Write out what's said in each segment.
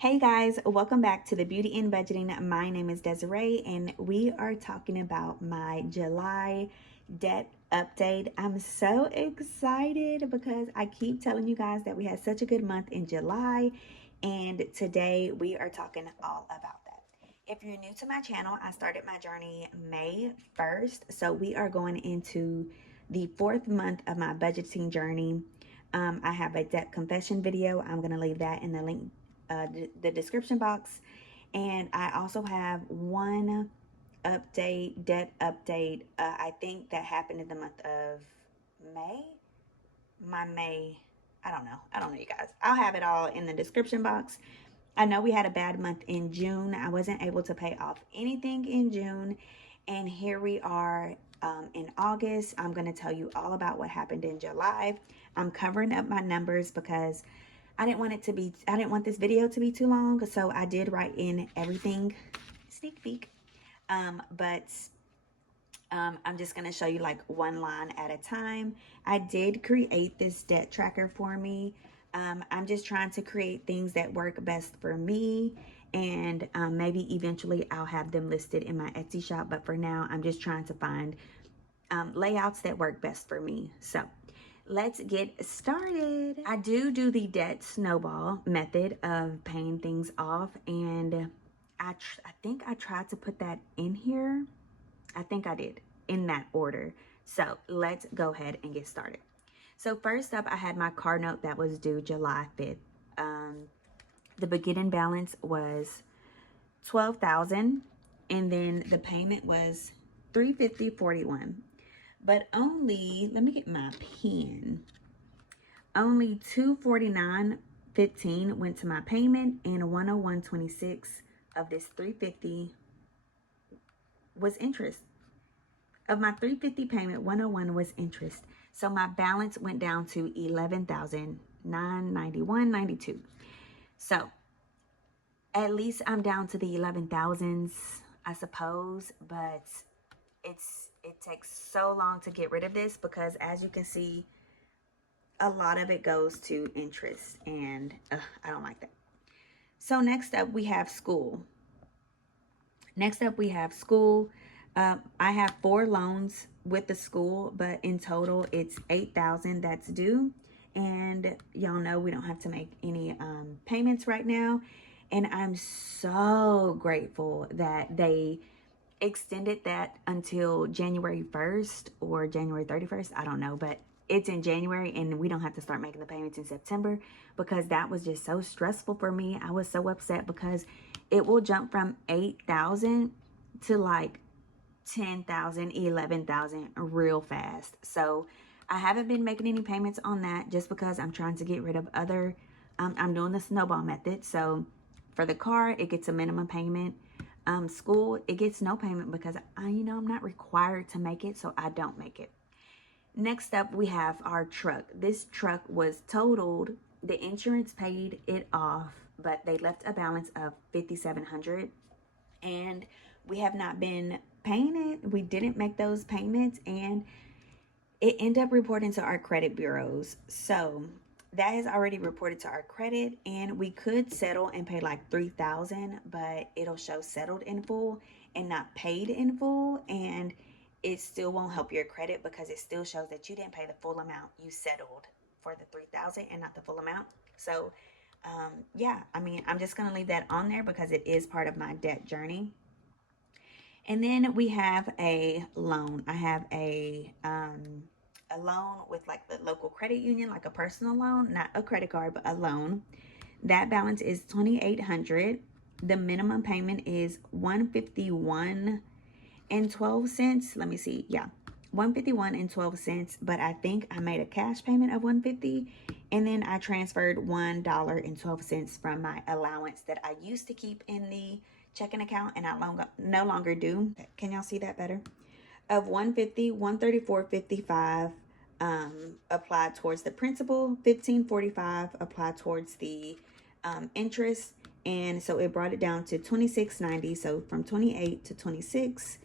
Hey guys, welcome back to the Beauty in Budgeting. My name is Desiree and we are talking about my July debt update. I'm so excited because I keep telling you guys that we had such a good month in July, and today we are talking all about that. If you're new to my channel, I started my journey May 1st, so we are going into the fourth month of my budgeting journey. I have a debt confession video. I'm going to leave that in the link, the description box. And I also have one debt update. I think that happened in the month of May. May, I don't know, you guys. I'll have it all in the description box. I know we had a bad month in June. I wasn't able to pay off anything in June. And here we are in August. I'm going to tell you all about what happened in July. I'm covering up my numbers because I didn't want this video to be too long. So I did write in everything, sneak peek. But I'm just going to show you like one line at a time. I did create this debt tracker for me. I'm just trying to create things that work best for me, and maybe eventually I'll have them listed in my Etsy shop, but for now I'm just trying to find layouts that work best for me. So let's get started. I do the debt snowball method of paying things off, and I think I tried to put that in here. I think I did in that order. So let's go ahead and get started. So first up, I had my car note that was due July 5th. The beginning balance was $12,000, and then the payment was $350.41. But only, let me get my pen. Only $249.15 went to my payment, and $101.26 of this $350 was interest. Of my $350 payment, $101 was interest. So my balance went down to $11,991.92. So at least I'm down to the 11,000s, I suppose, but it takes so long to get rid of this because, as you can see, a lot of it goes to interest, and I don't like that. So next up we have school. I have 4 loans with the school, but in total it's $8,000 that's due. And y'all know we don't have to make any payments right now. And I'm so grateful that they extended that until January 1st or January 31st. I don't know, but it's in January and we don't have to start making the payments in September, because that was just so stressful for me. I was so upset because it will jump from 8,000 to like 10,000, 11,000 real fast. So I haven't been making any payments on that just because I'm trying to get rid of other, I'm doing the snowball method. So for the car, it gets a minimum payment. School, it gets no payment because I'm not required to make it, so I don't make it. Next up, we have our truck. This truck was totaled. The insurance paid it off, but they left a balance of $5,700, and we have not been paying it. We didn't make those payments, and it ended up reporting to our credit bureaus. So that has already reported to our credit, and we could settle and pay like $3,000, but it'll show settled in full and not paid in full, and it still won't help your credit because it still shows that you didn't pay the full amount. You settled for the $3,000 and not the full amount. So yeah, I'm just gonna leave that on there because it is part of my debt journey. And then we have a loan. I have a loan with like the local credit union, like a personal loan, not a credit card, but a loan. That balance is $2,800. The minimum payment is $151.12. Let me see. Yeah, $151.12. But I think I made a cash payment of $150, and then I transferred $1.12 from my allowance that I used to keep in the checking account, and I no longer do. Can y'all see that better? Of $150, $134.55 applied towards the principal, $15.45 applied towards the interest, and so it brought it down to $26.90. So from 28 to 26.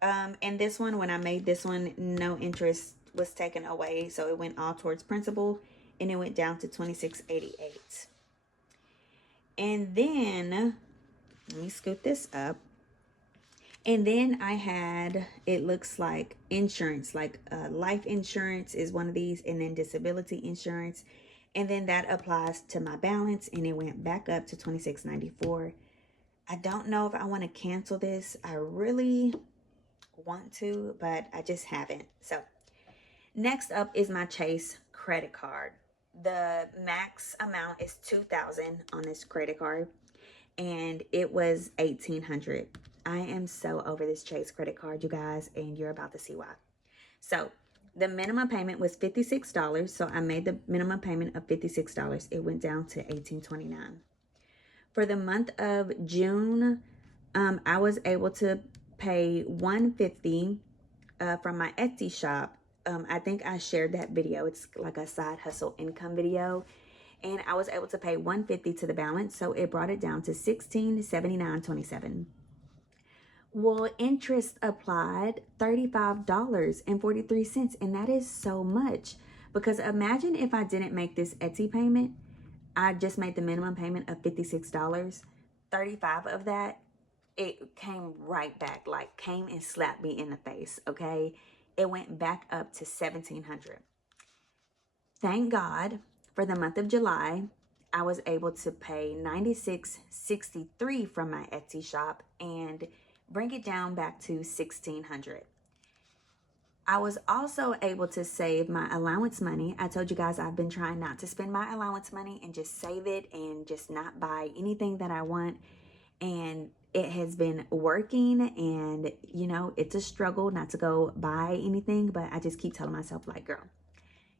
And this one, when I made this one, no interest was taken away, so it went all towards principal, and it went down to $26.88. And then, let me scoot this up. And then I had, it looks like insurance, like life insurance is one of these, and then disability insurance. And then that applies to my balance, and it went back up to $26.94. I don't know if I want to cancel this. I really want to, but I just haven't. So next up is my Chase credit card. The max amount is $2,000 on this credit card, and it was $1,800. I am so over this Chase credit card, you guys, and you're about to see why. So the minimum payment was $56, so I made the minimum payment of $56. It went down to $1,829. For the month of June, I was able to pay $150 from my Etsy shop. I think I shared that video. It's like a side hustle income video. And I was able to pay $150 to the balance, so it brought it down to $1679.27. Well, interest applied $35.43, and that is so much. Because imagine if I didn't make this Etsy payment, I just made the minimum payment of $56. 35 of that, it came right back, like came and slapped me in the face, okay? It went back up to $1,700. Thank God for the month of July, I was able to pay $96.63 from my Etsy shop and bring it down back to $1,600. I was also able to save my allowance money. I told you guys I've been trying not to spend my allowance money and just save it and just not buy anything that I want. And it has been working, and you know, it's a struggle not to go buy anything, but I just keep telling myself, like, girl,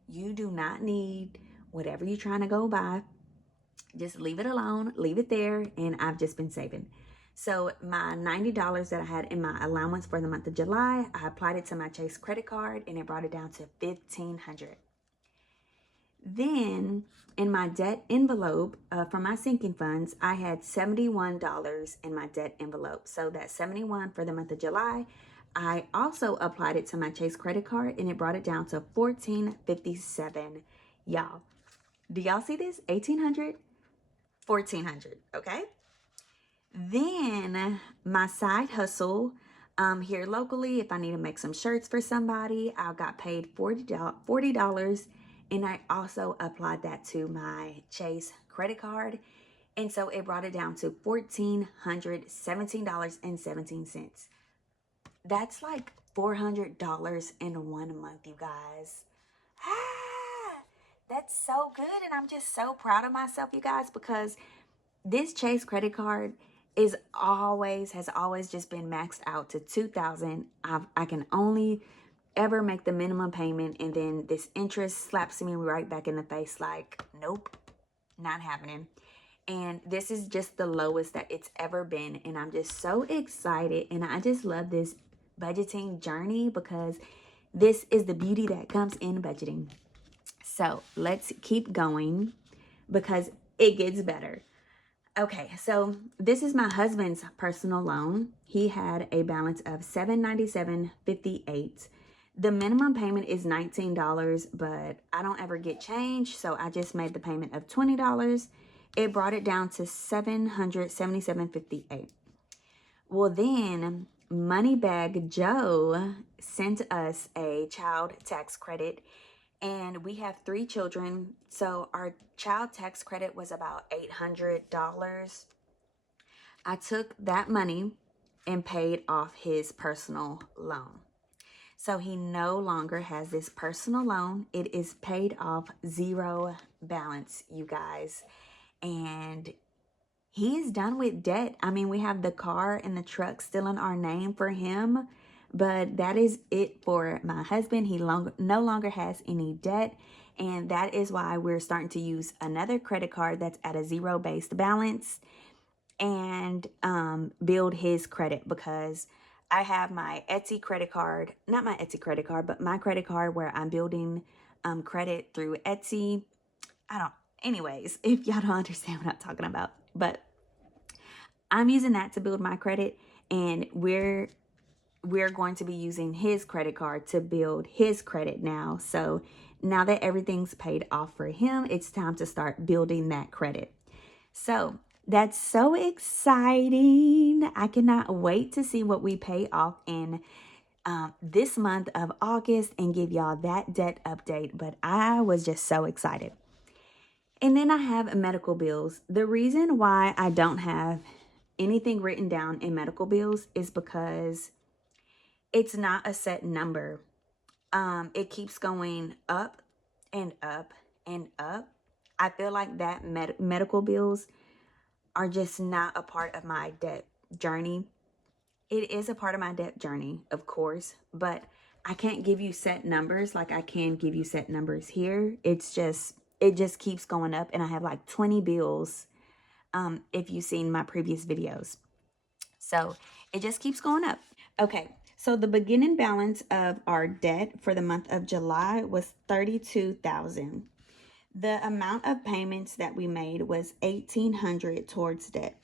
you do not need whatever you're trying to go buy. Just leave it alone, leave it there. And I've just been saving. So my $90 that I had in my allowance for the month of July, I applied it to my Chase credit card, and it brought it down to $1,500. Then in my debt envelope from my sinking funds, I had $71 in my debt envelope. So that $71 for the month of July, I also applied it to my Chase credit card, and it brought it down to $1,457. Y'all, do y'all see this? $1,800, $1,400, okay? Then my side hustle here locally, if I need to make some shirts for somebody, I got paid $40, and I also applied that to my Chase credit card, and so it brought it down to $1,417.17. That's like $400 in 1 month, you guys. That's so good, and I'm just so proud of myself, you guys, because this Chase credit card has always just been maxed out to $2,000. I can only ever make the minimum payment, and then this interest slaps me right back in the face, like, nope, not happening. And this is just the lowest that it's ever been, and I'm just so excited, and I just love this budgeting journey because this is the beauty that comes in budgeting. So let's keep going because it gets better. Okay, so this is my husband's personal loan. He had a balance of $797.58. The minimum payment is $19, but I don't ever get change, so I just made the payment of $20. It brought it down to $777.58. Well, then Moneybag Joe sent us a child tax credit, and we have 3 children, so our child tax credit was about $800. I took that money and paid off his personal loan. So he no longer has this personal loan. It is paid off, zero balance, you guys. And he is done with debt. I mean, we have the car and the truck still in our name for him, but that is it for my husband. He no longer has any debt, and that is why we're starting to use another credit card that's at a zero-based balance and build his credit, because I have my Etsy credit card, not my Etsy credit card, but my credit card where I'm building credit through Etsy. Anyways, if y'all don't understand what I'm talking about, but I'm using that to build my credit, and we're going to be using his credit card to build his credit now. So now that everything's paid off for him, it's time to start building that credit. So That's so exciting. I cannot wait to see what we pay off in this month of August and give y'all that debt update. But I was just so excited. And then I have medical bills. The reason why I don't have anything written down in medical bills is because it's not a set number. It keeps going up and up and up. I feel like that medical bills are just not a part of my debt journey. It is a part of my debt journey, of course, but I can't give you set numbers like I can give you set numbers here. It just keeps going up, and I have like 20 bills if you've seen my previous videos. So it just keeps going up. Okay, so the beginning balance of our debt for the month of July was $32,000. The amount of payments that we made was $1,800 towards debt.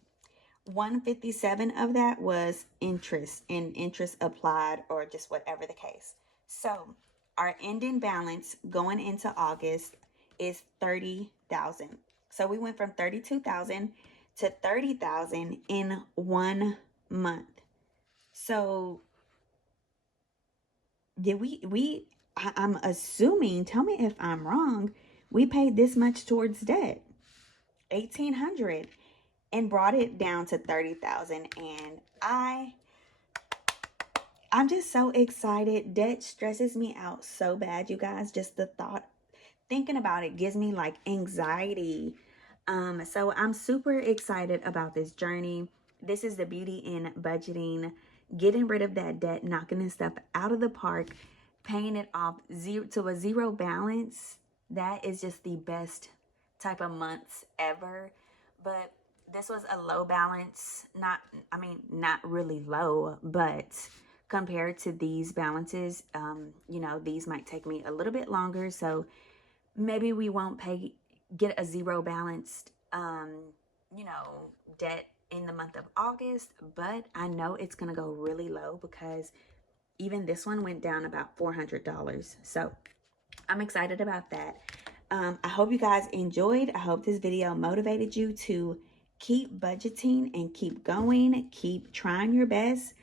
157 of that was interest, and interest applied, or just whatever the case. So our ending balance going into August is 30,000. So we went from 32,000 to 30,000 in 1 month. So did I'm assuming, tell me if I'm wrong, we paid this much towards debt, 1,800, and brought it down to 30,000. And I'm just so excited. Debt stresses me out so bad, you guys. Just the thought, thinking about it gives me like anxiety. So I'm super excited about this journey. This is the beauty in budgeting, getting rid of that debt, knocking this stuff out of the park, paying it off to a zero balance. That is just the best type of months ever. But this was a low balance, not really low, but compared to these balances, these might take me a little bit longer. So maybe we won't get a zero balanced, debt in the month of August, but I know it's going to go really low because even this one went down about $400. So I'm excited about that. I hope you guys enjoyed. I hope this video motivated you to keep budgeting and keep going, keep trying your best.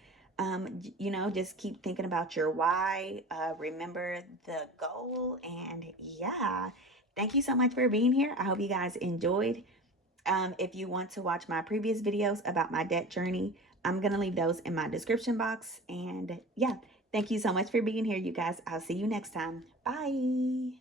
Just keep thinking about your why. Remember the goal. And yeah, thank you so much for being here. I hope you guys enjoyed. If you want to watch my previous videos about my debt journey, I'm going to leave those in my description box. And yeah, thank you so much for being here, you guys. I'll see you next time. Bye.